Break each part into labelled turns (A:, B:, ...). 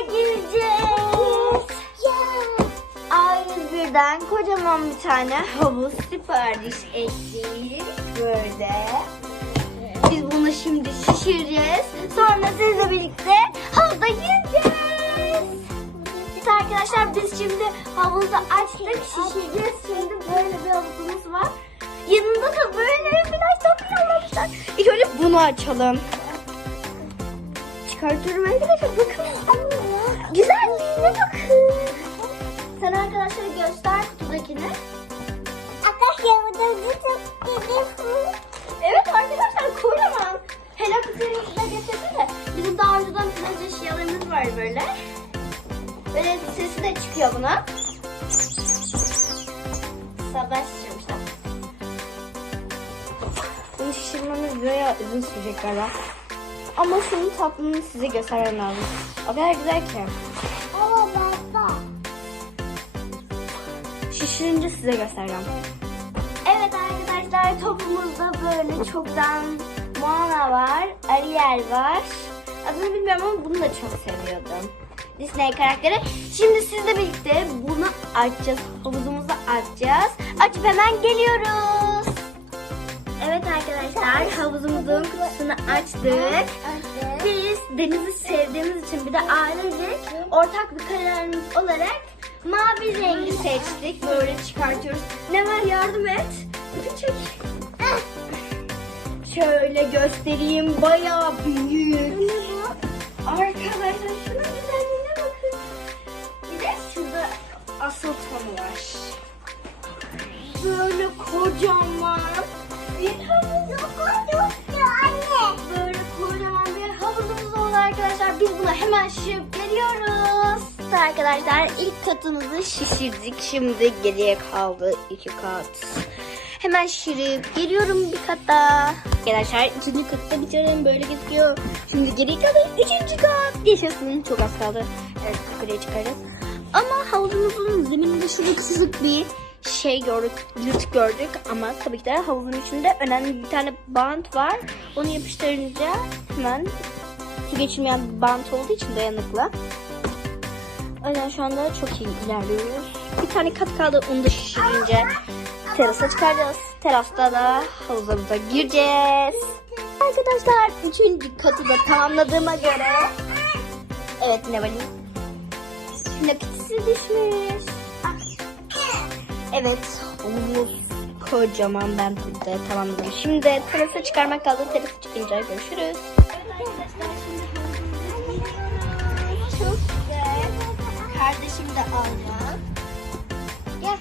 A: gireceğiz. Ayrı birden kocaman bir tane havuz sipariş ettik. Böyle. Biz bunu şimdi şişireceğiz. Sonra sizle birlikte havuzda yüzeceğiz. Evet arkadaşlar biz şimdi havuzu açtık, şişireceğiz. Şimdi böyle bir havuzumuz var. Yanında da böyle flash top yollamışlar. İlk önce bunu açalım. Çıkartıyorum arkadaşlar bakın. Var böyle. Böyle sesi de çıkıyor buna. Sabah şişirmişler. Bunu şişirmemiz bayağı uzun sürecek galiba. Ama şunun tatlılığını size göstermem lazım. O kadar güzel ki. Şişirince size göstereceğim. Evet arkadaşlar topumuzda böyle çoktan Moana var, Ariel var. Adını bilmiyorum ama bunu da çok seviyordum. Disney karakteri. Şimdi sizle birlikte bunu açacağız. Havuzumuzu açacağız. Açıp hemen geliyoruz. Evet arkadaşlar havuzumuzun kutusunu açtık. Biz denizi sevdiğimiz için bir de ailecek ortak bir kararımız olarak mavi rengi seçtik. Böyle çıkartıyoruz. Ne var yardım et. Çek. Şöyle göstereyim. Bayağı büyük. Böyle kocaman bir havuz. Böyle kocaman bir havuzumuz oldu arkadaşlar. Biz hemen şişirip geliyoruz. Arkadaşlar ilk katımızı şişirdik. Şimdi geriye kaldı iki kat. Hemen şişirip geliyorum bir kat daha. Arkadaşlar ikinci katta bitirelim böyle gözüküyor. Şimdi geriye kaldı üçüncü kat. Yaşasın çok az kaldı. Evet yukarıya çıkarız. Ama havuzumuzun zemininde şurada kısık bir şey gördük, yırtık gördük ama tabii ki de havuzun içinde önemli bir tane bant var. Onu yapıştırınca hemen su geçirmeyen bir bant olduğu için dayanıklı. O yüzden şu anda çok iyi ilerliyoruz. Bir tane kat kaldı onu da şişirince terasa çıkaracağız. Terasta da havuzumuza gireceğiz. Arkadaşlar üçüncü katı da tamamladığıma göre Evet ne var? Nakitisi düşmüş. Evet havuzumuz kocaman ben de tamamladım. Şimdi terasa çıkarmak kaldı. Terasa çıkınca görüşürüz. Kardeşim de alma. Gel.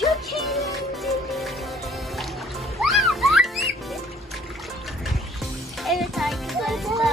A: Çok eğlenceli. Evet arkadaşlar.